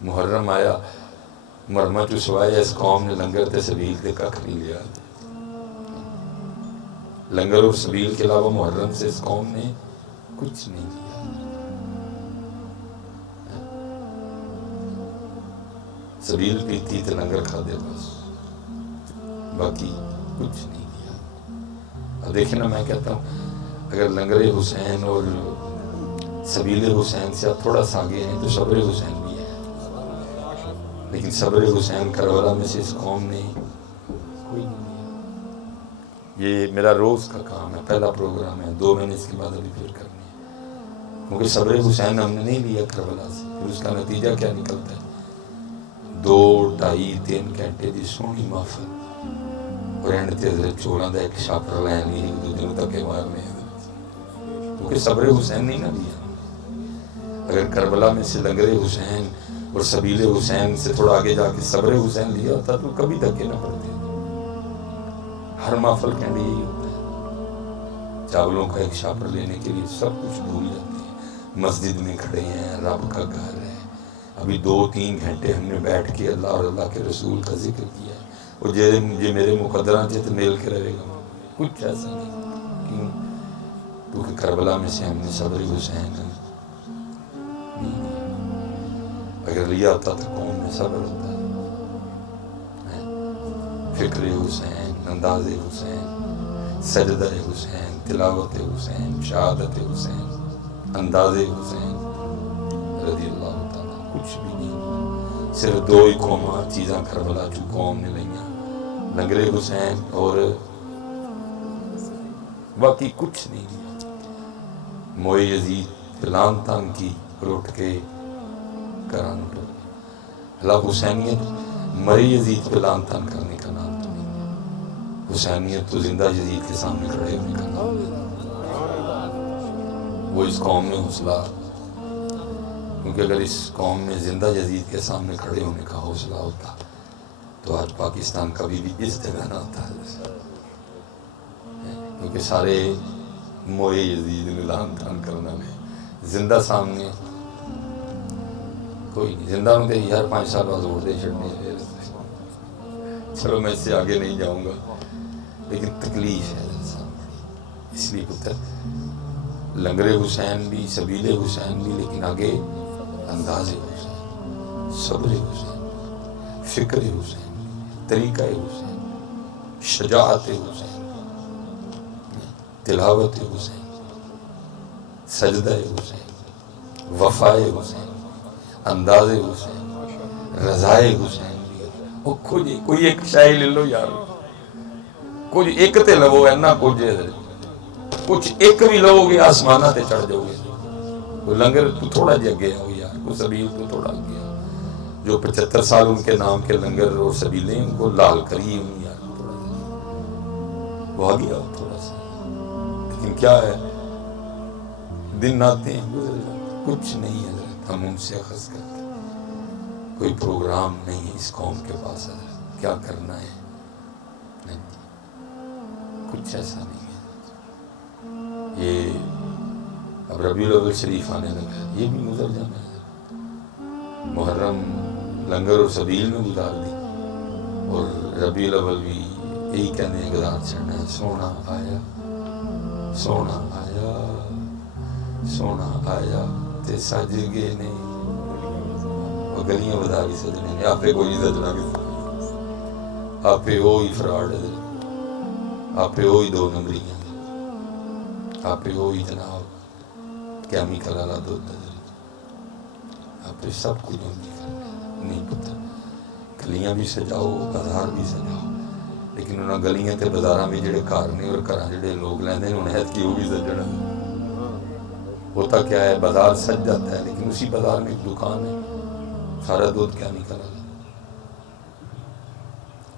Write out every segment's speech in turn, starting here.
محرم آیا مرمہ چو سوائے اس قوم نے لنگر تے سبیل تے ککھ نہیں لیا. لنگر اور سبیل کے علاوہ محرم سے اس قوم نے کچھ نہیں لیا. سبیل پیتی تے لنگر کھا دے بس، باقی کچھ نہیں لیا. اب دیکھیں نا، میں کہتا ہوں اگر لنگر حسین اور سبیل حسین سے آپ تھوڑا سا آگے ہیں تو صبر حسین بھی ہے، لیکن صبر حسین کربلا میں سے اس قوم نے کوئی نہیں لیا. یہ میرا روز کا کام ہے، پہلا پروگرام ہے، 2 مہینے اس کے بعد ابھی پھر کرنی ہے، کیونکہ صبر حسین ہم نے نہیں لیا کربلا سے. پھر اس کا نتیجہ کیا نکلتا ہے؟ 2 2.5 3 گھنٹے دی سونی محفل اور اینڈ تے حضرت چولاں دا ایک شاپر لین ہی ایک دوجے نوں دھکے مارنے، کیونکہ صبر حسین نہیں نہ لیا. اگر کربلا میں سے لنگر حسین اور سبیل حسین سے تھوڑا آگے جا کے صبر حسین لیا ہوتا تو کبھی دھکے نہ پڑتے. ہر محفل کہنے یہی ہوتا ہے، چاولوں کا ایک شاپر لینے کے لیے سب کچھ بھول جاتے ہیں. مسجد میں کھڑے ہیں، رب کا گھر ہے، ابھی 2-3 گھنٹے ہم نے بیٹھ کے اللہ اور اللہ کے رسول کا ذکر کیا ہے، اور یہ میرے مقدرہ چت میل کے رہے گا، کچھ ایسا نہیں. کیوں؟ کیونکہ کربلا میں سے ہم نے صبر حسین نہیں لیا. اگر لیا ہوتا تو قوم میں صبر ہوتا ہے. فکر حسین، انداز حسین، سجدہ حسین، تلاوت حسین، شہادت حسین، انداز حسین رضی اللہ تعالیٰ، کچھ بھی نہیں. صرف 2 ہی قوماں چیزاں کربلا جو قوم نے لئیاں، لنگر حسین اور باقی کچھ نہیں لیا. موئے یزید پلان تان کی اور اٹھ کے کران اٹھو. اللہ حسینیت مرے یزید پلان تان کرنے کا نام تو نہیں ہے. حسینیت تو زندہ یزید کے سامنے کھڑے ہونے کا نام ہے. وہ اس قوم میں حوصلہ، کیونکہ اگر اس قوم میں زندہ یزید کے سامنے کھڑے ہونے کا حوصلہ ہوتا تو آج پاکستان کبھی بھی اس جگہ نہ ہوتا ہے. کیونکہ سارے موئے یزید ملان تان کرنا میں زندہ سامنے کوئی نہیں. زندہ ہوں گے یار 5 سال بعد ووٹ دے چھڑنے. چلو میں اس سے آگے نہیں جاؤں گا، لیکن تکلیف ہے اس لیے پتر لنگر حسین بھی، سبیل حسین بھی، لیکن آگے انداز حسین، صبر حسین، فکر حسین، طریقہ حسین، شجاعت حسین، تلاوت حسین، سجدہ حسین، وفائے حسین، انداز حسین، رضائے حسین. کوئی ایک شاہی لے لو یار، کچھ ایک تے لو اینا کچھ ایک بھی لو گے آسمانہ تے چڑھ جاؤ گے. کوئی لنگر تو تھوڑا جی اگے آؤ یار، کوئی سبیل تو تھوڑا اگے آؤ. جو 75 سال ان کے نام کے لنگر اور سبیلیں ان کو لال کری ہوں یار، وہ آگے آؤ تھوڑا سا. لیکن کیا ہے، دن آتے ہیں گزر جاتے، کچھ نہیں ہے. ہم ان سے اخذ کرتے، کوئی پروگرام نہیں ہے اس قوم کے پاس. کیا کرنا ہے نہیں، کچھ ایسا نہیں ہے. یہ اب ربیع الاول شریف آنے لگا ہے، یہ بھی گزر جانا ہے. محرم لنگر اور سبیل میں گزار دی، اور ربیع الاول بھی یہی کہنے ہیں گزار چڑھنا ہے. سونا آیا، سونا آیا، سونا آیا تے سج گئے نے. وہ گلیاں بتا بھی سجنے نے، آپ کوئی سجنا بھی، آپ وہی فراڈ ہے، آپ وہی 2 نمبریاں، آپ وہی جناب کیمیکل والا دودھ، آپ سب کچھ نہیں پتہ. گلیاں بھی سجاؤ، بازار بھی سجاؤ، لیکن انہاں گلیاں تے بازاراں بھی جڑے گھر نے اور گھراں جڑے لوگ لیندے نے انہیں کی وہ بھی سجنا. ہوتا کیا ہے، بازار سج جاتا ہے لیکن اسی بازار میں ایک دکان ہے، سارا دودھ کیمیکل والا.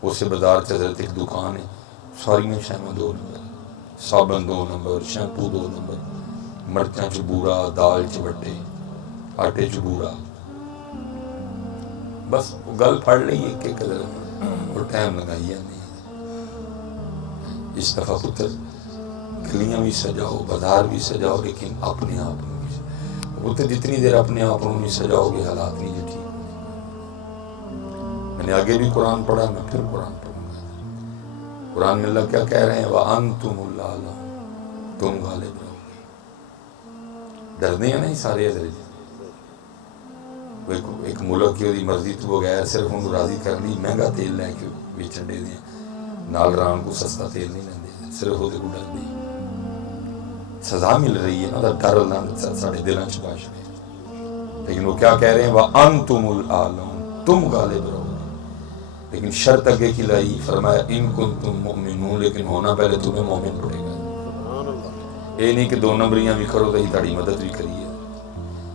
اسے بازار سے حضرت ایک دکان ہے، ساری شیاں 2 نمبر، صابن 2 نمبر، شیمپو 2 نمبر، مرچاں چ بورا، دال چ وٹے، آٹے چ بورا. بس گل پڑ لئی ایک اور ٹائم لگائی جانے. اس دفعہ پتر گلیاں بھی سجاؤ، بازار بھی سجاؤ، لیکن اپنے آپ بھی پتر جتنی دیر اپنے آپ نہیں سجاؤ گے حالات نہیں جو ٹھیک. نے آگے بھی قرآن پڑھا، میں پھر قرآن پڑھوں گا۔ قرآن میں اللہ کیا کہہ رہے ہیں؟ وَأَنْتُمُ الْأَعْلَوْنَ، تم غالب رہو گے۔ ڈرنے ہیں نہیں سارے حضرت، ایک ملک کی وہی مرضی تو وہ غیر صرف ان کو راضی کر لی، مہنگا تیل لے کے بیچن دے دیں، نال ران کو سستا تیل نہیں لیندے، صرف وہ کو ڈر دی سزا مل رہی ہے نا، ڈر اللہ ساڑھے دلوں چ باش گئے۔ لیکن وہ کیا کہہ رہے ہیں؟ وَأَنْتُمُ الْأَعْلَوْنَ، تم غالب رہو گے۔ لیکن شرط اگے کی لائی، فرمایا اِن كُنتُم مُؤْمِنُونَ، لیکن ہونا پہلے تمہیں مومن پڑے گا۔ یہ نہیں کہ دو نمبریاں بھی کرو تو ہی تاڑی مدد بھی کریے،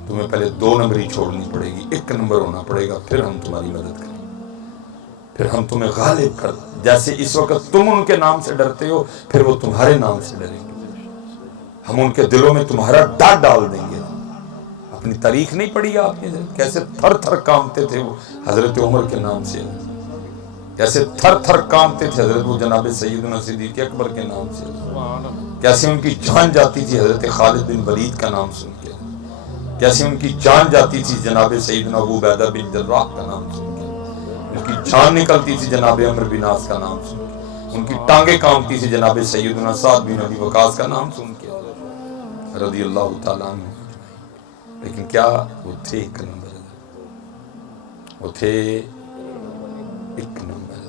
تمہیں پہلے دو نمبری چھوڑنی پڑے گی، ایک نمبر ہونا پڑے گا، پھر ہم تمہاری مدد کریں، پھر ہم تمہیں غالب کر، جیسے اس وقت تم ان کے نام سے ڈرتے ہو، پھر وہ تمہارے نام سے ڈریں گے، ہم ان کے دلوں میں تمہارا ڈر ڈال دیں گے۔ اپنی تاریخ نہیں پڑھی آپ نے؟ کیسے تھر تھر کامتے تھے وہ حضرت عمر کے نام سے، کیسے تھر تھر کامتے تھے حضرت وہ جناب سیدنا صدیق اکبر کے نام سے، کیسے ان کی جان جاتی تھی حضرت خالد بن ولید کا نام سن کے، کیسے ان کی جان جاتی تھی جناب سیدنا ابو عبیدہ بن جراح کا نام سن کے، ان کی جان نکلتی تھی جناب عمرو بن عاص کا نام سن کے، ان کی ٹانگیں کامتی تھی جناب سیدنا سعد بن ابی وقاص کا نام سن کے رضی اللہ تعالیٰ عنہ۔ لیکن کیا وہ تھے ایک نمبر، وہ تھے ایک نمبر۔